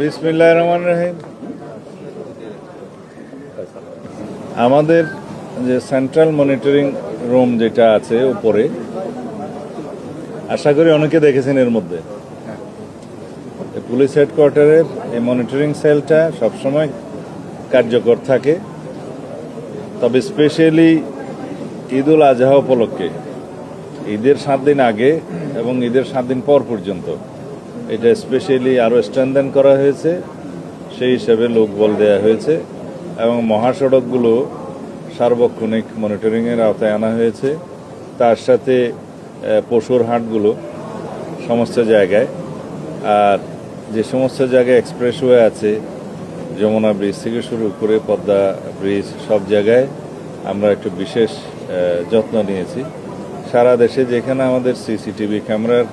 বিসমিল্লাহির রহমানির রহিম। আমাদের যে সেন্ট্রাল মনিটরিং রুম যেটা আছে উপরে, আশা করি অনেকে দেখেছেন, এর মধ্যে পুলিশ হেডকোয়ার্টারের এই মনিটরিং সেলটা সবসময় কার্যকর থাকে। তবে স্পেশালি ঈদুল আজহা উপলক্ষে, ঈদের 7 দিন আগে এবং ঈদের 7 দিন পর পর্যন্ত এটা স্পেশালি আরও স্ট্রেনথেন করা হয়েছে। সেই হিসাবে লোকবল দেওয়া হয়েছে এবং মহাসড়কগুলো সার্বক্ষণিক মনিটরিংয়ের আওতায় আনা হয়েছে। তার সাথে পশুর হাটগুলো সমস্ত জায়গায়, আর যে সমস্ত জায়গায় এক্সপ্রেসওয়ে আছে, যমুনা ব্রিজ থেকে শুরু করে পদ্মা ব্রিজ, সব জায়গায় আমরা একটু বিশেষ যত্ন নিয়েছি। সারা দেশে যেখানে আমাদের সিসিটিভি ক্যামেরার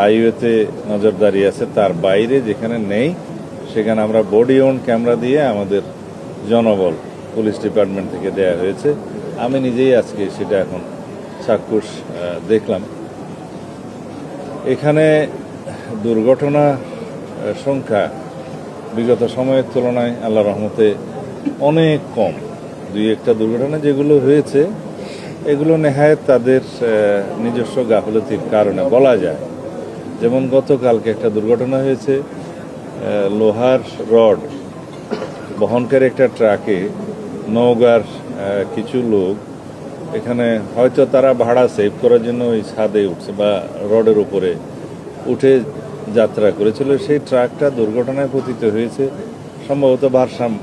হাইওয়েতে নজরদারি আছে, তার বাইরে যেখানে নেই সেখানে আমরা বডি ওন ক্যামেরা দিয়ে আমাদের জনবল পুলিশ ডিপার্টমেন্ট থেকে দেয়া হয়েছে। আমি নিজেই আজকে সেটা এখন চাক্ষুষ দেখলাম। এখানে দুর্ঘটনা সংখ্যা বিগত সময়ের তুলনায় আল্লাহর রহমতে অনেক কম। 2-1টা দুর্ঘটনা যেগুলো হয়েছে, এগুলো নেহায়েত তাদের নিজস্ব গাফলতির কারণে বলা যায়। যেমন গতকালকে একটা দুর্ঘটনা হয়েছে, লোহার রড বহনকারী একটা ট্রাকে নওগাঁর কিছু লোক এখানে হয়তো তারা ভাড়া সেভ করার জন্য ওই ছাদে উঠছে বা রডের উপরে উঠে যাত্রা করেছিল। সেই ট্রাকটা দুর্ঘটনায় পতিত হয়েছে। সম্ভবত ভারসাম্য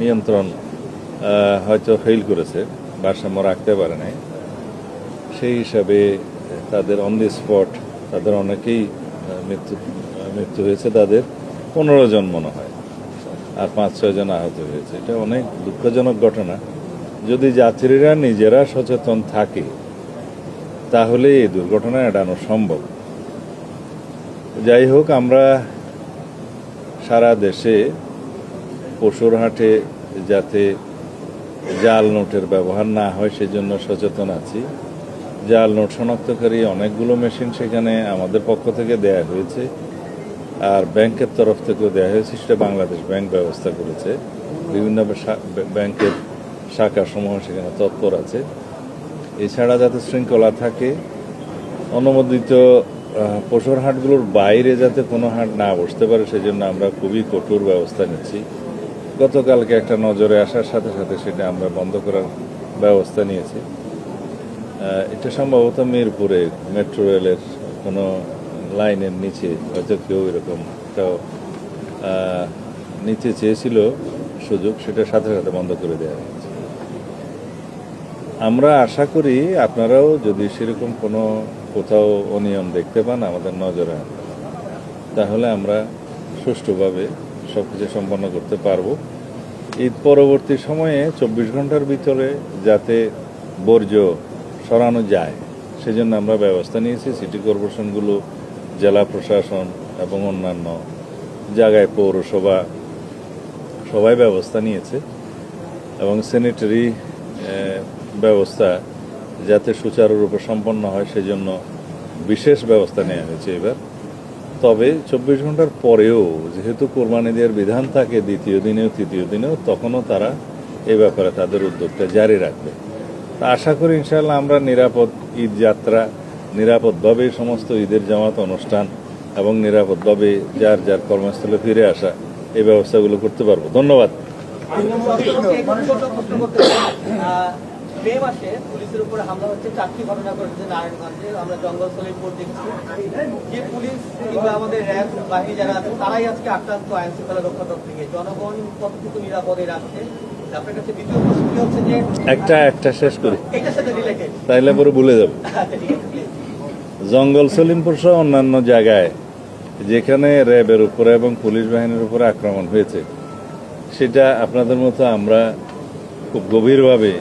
নিয়ন্ত্রণ হয়তো ফেল করেছে, ভারসাম্য রাখতে পারে নাই। সেই হিসাবে তাদের অন দি স্পট তাদের অনেকেই মৃত্যু হয়েছে। তাদের 15 জন মনে হয়, আর 5-6 জন আহত হয়েছে। এটা অনেক দুঃখজনক ঘটনা। যদি যাত্রীরা নিজেরা সচেতন থাকে তাহলে এই দুর্ঘটনা এড়ানো সম্ভব। যাই হোক, আমরা সারা দেশে পশুর হাটে যাতে জাল নোটের ব্যবহার না হয় সেজন্য সচেতন আছি। জাল নোট শনাক্তকারী অনেকগুলো মেশিন সেখানে আমাদের পক্ষ থেকে দেয়া হয়েছে, আর ব্যাংকের তরফ থেকেও দেওয়া হয়েছে। সেটা বাংলাদেশ ব্যাংক ব্যবস্থা করেছে। বিভিন্ন ব্যাংকের শাখাসমূহ সেখানে তৎপর আছে। এছাড়া যাতে শৃঙ্খলা থাকে, অনুমোদিত পশুর হাটগুলোর বাইরে যাতে কোনো হাট না বসতে পারে সেজন্য আমরা খুবই কঠোর ব্যবস্থা নিচ্ছি। গতকালকে একটা নজরে আসার সাথে সাথে সেটা আমরা বন্ধ করার ব্যবস্থা নিয়েছি। এটা সম্ভবত মিরপুরে মেট্রো রেলের কোনো লাইনের নিচে হয়তো কেউ এরকম নিতে চেয়েছিল সুযোগ, সেটা সাথে সাথে বন্ধ করে দেওয়া হয়েছে। আমরা আশা করি আপনারাও যদি সেরকম কোনো কোথাও অনিয়ম দেখতে পান আমাদের নজরে আনবেন, তাহলে আমরা সুষ্ঠুভাবে সব কিছু সম্পন্ন করতে পারবো। ঈদ পরবর্তী সময়ে 24 ঘন্টার ভিতরে যাতে বর্জ্য সরানো যায় সেজন্য আমরা ব্যবস্থা নিয়েছি। সিটি কর্পোরেশনগুলো, জেলা প্রশাসন এবং অন্যান্য জায়গায় পৌরসভা সবাই ব্যবস্থা নিয়েছে এবং স্যানিটারি ব্যবস্থা যাতে সুচারুরূপে সম্পন্ন হয় সেজন্য বিশেষ ব্যবস্থা নেওয়া হয়েছে এবার। তবে 24 ঘন্টার পরেও যেহেতু কোরবানি দেওয়ার বিধান থাকে দ্বিতীয় দিনেও তৃতীয় দিনেও, তখনও তারা এ ব্যাপারে তাদের উদ্যোগটা জারি রাখবে। তা আশা করি ইনশাআল্লাহ আমরা নিরাপদ ঈদ যাত্রা, নিরাপদভাবে সমস্ত ঈদের জামাত অনুষ্ঠান এবং নিরাপদভাবে যার যার কর্মস্থলে ফিরে আসা এই ব্যবস্থাগুলো করতে পারবো। ধন্যবাদ। মে মাসে পুলিশের উপরে হামলা হচ্ছে, 4টি ঘটনা ঘটেছে নারায়ণগঞ্জে। আমরা জঙ্গল সলিমপুর দেখেছি। যে পুলিশ কিংবা আমাদের র্যাব বাহিনী যারা আছে তারাই আজকে আক্রান্ত আইন শৃঙ্খলা রক্ষাকারী থেকে। জনগণ কতটুকু নিরাপদে রাখছে? আপনার কাছে দ্বিতীয় প্রশ্ন কি হচ্ছে যে একটা শেষ করি, এটার সাথে রিলেটেড, তাইলে পরে ভুলে যাব। জঙ্গল সলিমপুর সহ অন্যান্য জায়গায় যেখানে র্যাবের উপরে এবং পুলিশ বাহিনীর উপরে আক্রমণ হয়েছে, সেটা আপনাদের মতো আমরা খুব গভীরভাবে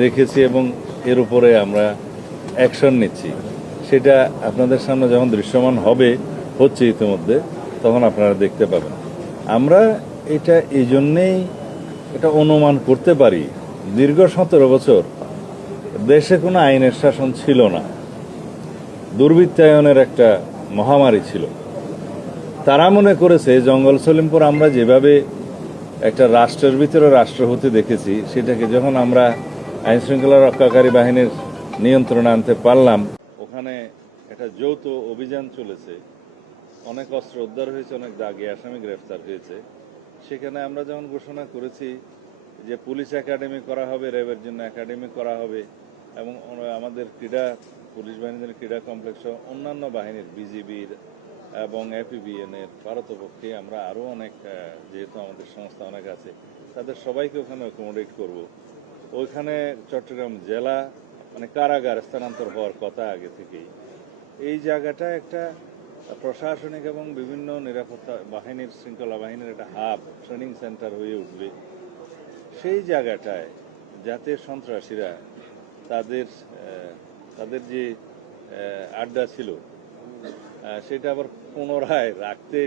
দেখেছি এবং এর উপরে আমরা অ্যাকশন নিচ্ছি। সেটা আপনাদের সামনে যখন দৃশ্যমান হচ্ছে ইতিমধ্যে, তখন আপনারা দেখতে পাবেন। আমরা এটা এই জন্যেই এটা অনুমান করতে পারি, দীর্ঘ 17 বছর দেশে কোনো আইনের শাসন ছিল না, দুর্বৃত্তায়নের একটা মহামারী ছিল। তারা মনে করেছে জঙ্গল সলিমপুর আমরা যেভাবে একটা রাষ্ট্রের ভিতরে রাষ্ট্র হতে দেখেছি, সেটাকে যখন আমরা আইন শৃঙ্খলা রক্ষাকারী বাহিনীর নিয়ন্ত্রণে আনতে পারলাম, ওখানে একটা যৌথ অভিযান চলেছে, অনেক অস্ত্র উদ্ধার হয়েছে, অনেক দাগি আসামি গ্রেফতার হয়েছে। সেখানে আমরা যেমন ঘোষণা করেছি যে পুলিশ একাডেমি করা হবে, র্যাবের জন্য একাডেমি করা হবে, এবং আমাদের পুলিশ বাহিনীর ক্রীড়া কমপ্লেক্স অন্যান্য বাহিনীর বিজিবির এবং এপিবিএন এর পারতপক্ষে আমরা আরও অনেক, যেহেতু আমাদের সংস্থা অনেক আছে, তাদের সবাইকে ওখানে অ্যাকোমোডেট করব। ওইখানে চট্টগ্রাম জেলা মানে কারাগার স্থানান্তর হওয়ার কথা আগে থেকেই। এই জায়গাটা একটা প্রশাসনিক এবং বিভিন্ন নিরাপত্তা বাহিনীর, শৃঙ্খলা বাহিনীর একটা হাব, ট্রেনিং সেন্টার হয়ে উঠবে। সেই জায়গাটায় যাতে সন্ত্রাসীরা তাদের যে আড্ডা ছিল সেটা আবার পুনরায় রাখতে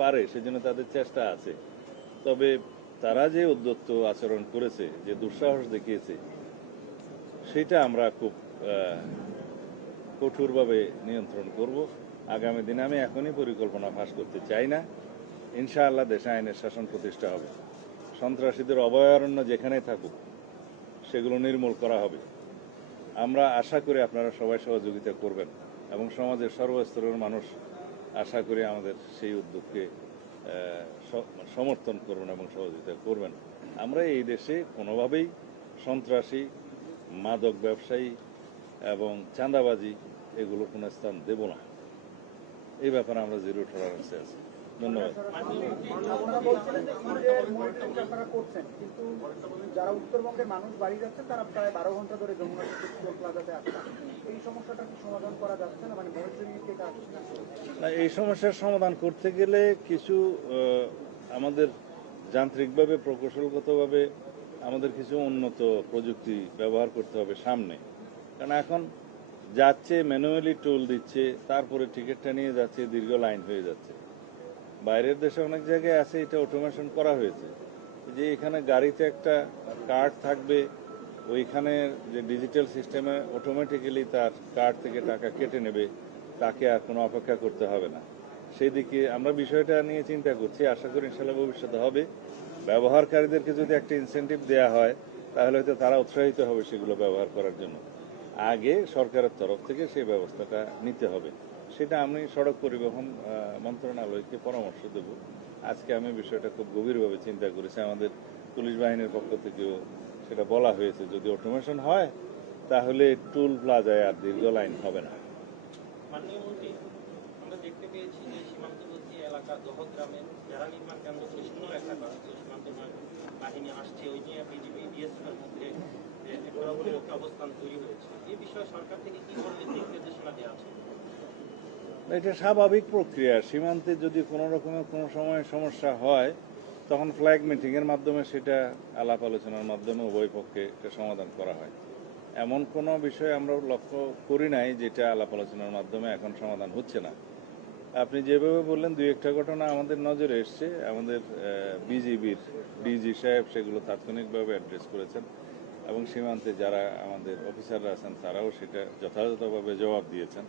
পারে, সেজন্য তাদের চেষ্টা আছে। তবে তারা যে উদ্যত্ত আচরণ করেছে, যে দুঃসাহস দেখিয়েছে, সেটা আমরা খুব কঠোরভাবে নিয়ন্ত্রণ করব আগামী দিনে। আমি এখনই পরিকল্পনা ফাঁস করতে চাই না। ইনশাআল্লাহ দেশে আইনের শাসন প্রতিষ্ঠা হবে, সন্ত্রাসীদের অভয়ারণ্য যেখানেই থাকুক সেগুলো নির্মূল করা হবে। আমরা আশা করি আপনারা সবাই সহযোগিতা করবেন এবং সমাজের সর্বস্তরের মানুষ আশা করি আমাদের সেই উদ্যোগকে সমর্থন করবেন এবং সহযোগিতা করবেন। আমরা এই দেশে কোনোভাবেই সন্ত্রাসী, মাদক ব্যবসায়ী এবং চাঁদাবাজি এগুলো কোনো স্থান দেব না। এই ব্যাপারে আমরা জিরো টলারেন্সে আছি। ধন্যবাদ। আপনারা বলছিলেন যে ঈদের মনিটরিং আপনারা করছেন, কিন্তু যারা উত্তরবঙ্গের মানুষ বাড়ি যাচ্ছে তারা প্রায় 12 ঘন্টা ধরে যমুনা টোল প্লাজাতে আসছে। এই সমস্যাটা কি সমাধান করা যাচ্ছে না? মানে মনিটরিং এর কাজ না, এই সমস্যার সমাধান করতে গেলে কিছু আমাদের যান্ত্রিকভাবে, প্রকৌশলগতভাবে আমাদের কিছু উন্নত প্রযুক্তি ব্যবহার করতে হবে সামনে। কারণ এখন যাচ্ছে ম্যানুয়ালি টোল দিচ্ছে, তারপরে টিকিটটা নিয়ে যাচ্ছে, দীর্ঘ লাইন হয়ে যাচ্ছে। বাইরের দেশে অনেক জায়গায় আছে এটা অটোমেশন করা হয়েছে, যে এখানে গাড়িতে একটা কার্ড থাকবে, ওইখানে যে ডিজিটাল সিস্টেমে অটোমেটিক্যালি তার কার্ড থেকে টাকা কেটে নেবে, তাকে আর কোনো অপেক্ষা করতে হবে না। সেই দিকে আমরা বিষয়টা নিয়ে চিন্তা করছি, আশা করি ইনশাল্লাহ ভবিষ্যতে হবে। ব্যবহারকারীদেরকে যদি একটা ইনসেন্টিভ দেওয়া হয় তাহলে হয়তো তারা উৎসাহিত হবে সেগুলো ব্যবহার করার জন্য। আগে সরকারের তরফ থেকে সেই ব্যবস্থাটা নিতে হবে। সেটা আমি সড়ক পরিবহন মন্ত্রণালয়কে পরামর্শ দেব। আজকে আমি বিষয়টা খুব গভীরভাবে চিন্তা করেছি, আমাদের পুলিশ বাহিনীর পক্ষ থেকেও সেটা বলা হয়েছে, যদি অটোমেশন হয় তাহলে টুল প্লাজায় আর দীর্ঘ লাইন হবে না। মাননীয় মন্ত্রী, আমরা দেখতে পেয়েছি যে সীমান্তবর্তী এলাকা দহগ্রামের যারা নির্মাণ কেন্দ্র বিচ্ছিন্ন এলাকা, সীমান্ত বাহিনী আসছে, ওই নিয়ে বিজিবি বিএসএফ এর মধ্যে একটা অবস্থান তৈরি হয়েছে। এই বিষয়ে সরকার থেকে কি ধরনের দিক নির্দেশনা দেওয়া আছে? এটা স্বাভাবিক প্রক্রিয়া। সীমান্তে যদি কোনো রকমের কোনো সময় সমস্যা হয় তখন ফ্ল্যাগ মিটিংয়ের মাধ্যমে সেটা আলাপ আলোচনার মাধ্যমে উভয় পক্ষে একটা সমাধান করা হয়। এমন কোনো বিষয় আমরা লক্ষ্য করি নাই যেটা আলাপ আলোচনার মাধ্যমে এখন সমাধান হচ্ছে না। আপনি যেভাবে বললেন, দুই একটা ঘটনা আমাদের নজরে এসছে, আমাদের বিজিবির ডিজি সাহেব সেগুলো তাৎক্ষণিকভাবে অ্যাড্রেস করেছেন এবং সীমান্তে যারা আমাদের অফিসাররা আছেন তারাও সেটা যথাযথভাবে জবাব দিয়েছেন।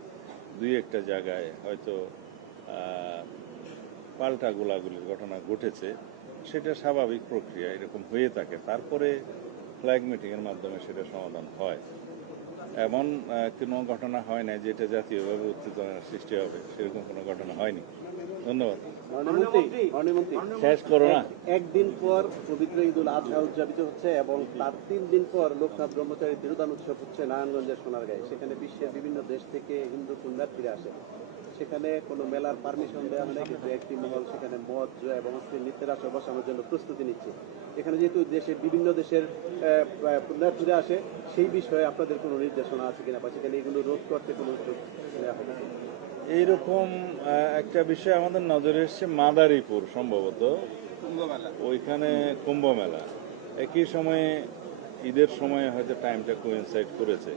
দুই একটা জায়গায় হয়তো পাল্টা গোলাগুলির ঘটনা ঘটেছে, সেটা স্বাভাবিক প্রক্রিয়া, এরকম হয়ে থাকে। তারপরে ফ্ল্যাগ মিটিংয়ের মাধ্যমে সেটা সমাধান হয়। এমন কোনো ঘটনা হয় না যেটা জাতীয়ভাবে উত্তেজনার সৃষ্টি হবে, সেরকম কোনো ঘটনা হয়নি। ধন্যবাদ। শেষ করো না। একদিন পর পবিত্র ঈদুল আজহা উদযাপিত হচ্ছে এবং তার 3 দিন পর লোকনাথ ব্রহ্মচারী তিরোধান উৎসব হচ্ছে নারায়ণগঞ্জের সোনারগাঁয়ে। সেখানে বিশ্বের বিভিন্ন দেশ থেকে হিন্দু পুণ্যার্থীরা আসে। সেখানে কোনো মেলার পারমিশন দেওয়া হয় না, কিন্তু একটি মহল সেখানে মদ, জুয়া এবং অশ্লীল নৃত্যের আসর বসানোর জন্য প্রস্তুতি নিচ্ছে। এখানে যেহেতু বিভিন্ন দেশের পুণ্যার্থীরা আসে, সেই বিষয়ে আপনাদের কোনো নির্দেশনা আছে কিনা, বা সেখানে এগুলো রোধ করতে কোনো উদ্যোগ নেওয়া হবে? এইরকম একটা বিষয় আমাদের নজরে এসছে, মাদারীপুর সম্ভবত, ওইখানে কুম্ভ মেলা একই সময়ে ঈদের সময়ে হয়তো টাইমটা কোইনসাইড করেছে।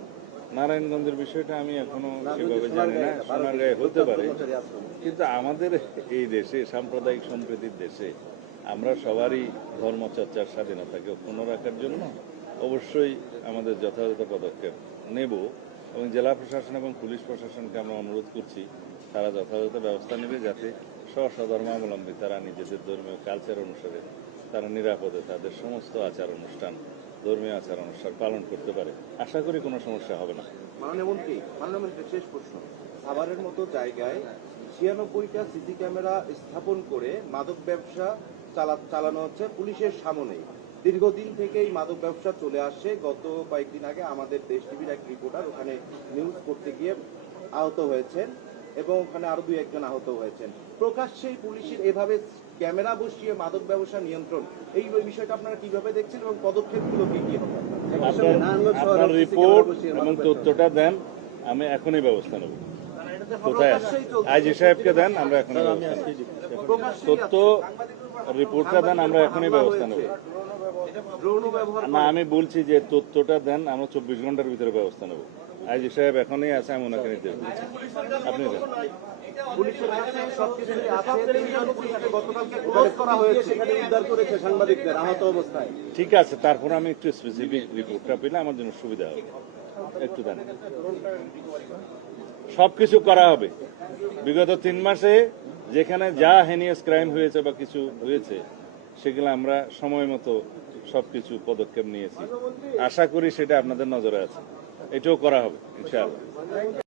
নারায়ণগঞ্জের বিষয়টা আমি এখনো সেভাবে জানি না, সোনারগাঁয়ে হতে পারে। কিন্তু আমাদের এই দেশে, সাম্প্রদায়িক সম্প্রীতির দেশে, আমরা সবারই ধর্মচর্চার স্বাধীনতাকে অক্ষুণ্ণ রাখার জন্য অবশ্যই আমাদের যথাযথ পদক্ষেপ নেব এবং জেলা প্রশাসন এবং পুলিশ প্রশাসনকে আমরা অনুরোধ করছি তারা যথাযথ ব্যবস্থা নেবে যাতে স্ব ধর্মাবলম্বী তারা নিজেদের ধর্মীয় কালচার অনুসারে তারা নিরাপদে তাদের সমস্ত আচার অনুষ্ঠান, ধর্মীয় আচার অনুষ্ঠান পালন করতে পারে। আশা করি কোনো সমস্যা হবে না। মাননীয় মন্ত্রী, শেষ প্রশ্ন। সাভারের মতো জায়গায় 96টা সিসি ক্যামেরা স্থাপন করে মাদক ব্যবসা চালানো হচ্ছে পুলিশের সামনেই। দীর্ঘদিন থেকেই মাদক ব্যবসা চলে আসে। গত কয়েকদিন আগে আমাদের দেশ টিভির এক রিপোর্টার ওখানে নিউজ করতে গিয়ে আহত হয়েছেন এবং ওখানে আরো 2-1 জন আহত হয়েছেন। প্রকাশ্যেই পুলিশের এভাবে ক্যামেরা বসিয়ে মাদক ব্যবসা নিয়ন্ত্রণ, এই বিষয়টা আপনারা কিভাবে দেখছেন এবং পদক্ষেপগুলো কি কি হবে? আপনার রিপোর্ট এবং তথ্যটা দেন, আমি এখনই ব্যবস্থা নেব। কোথায় আইজি সাহেবকে দেন, আমরা এখনই ব্যবস্থা নেব। তথ্য রিপোর্টটা দেন, আমরা এখনই ব্যবস্থা নেব। না, আমি বলছি যে তথ্যটা দেন, আমরা 24 ঘন্টার ভিতরে ব্যবস্থা নেব। আইজি সাহেব এখনই আছে, আমি ওনাকে নিতে আপনি দেন। পুলিশের কাছে সবকিছুই আছে। 3 জন পুলিশকে গতকালকে ক্লোজ করা হয়েছে, সেখানে উদ্ধার করেছে সাংবাদিকদের আহত অবস্থায়। ঠিক আছে, তারপর আমি একটু স্পেসিফিক রিপোর্টটা পেলে আমার জন্য সুবিধা হবে। একটু দেন, সবকিছু করা হবে। বিগত 3 মাসে যেখানে যা হেনিয়াস ক্রাইম হয়েছে বা কিছু হয়েছে, সেগুলো আমরা সময় মতো সবকিছু পদক্ষেপ নিয়েছি। আশা করি সেটা আপনাদের নজরে আছে, এটাও করা হবে ইনশাআল্লাহ।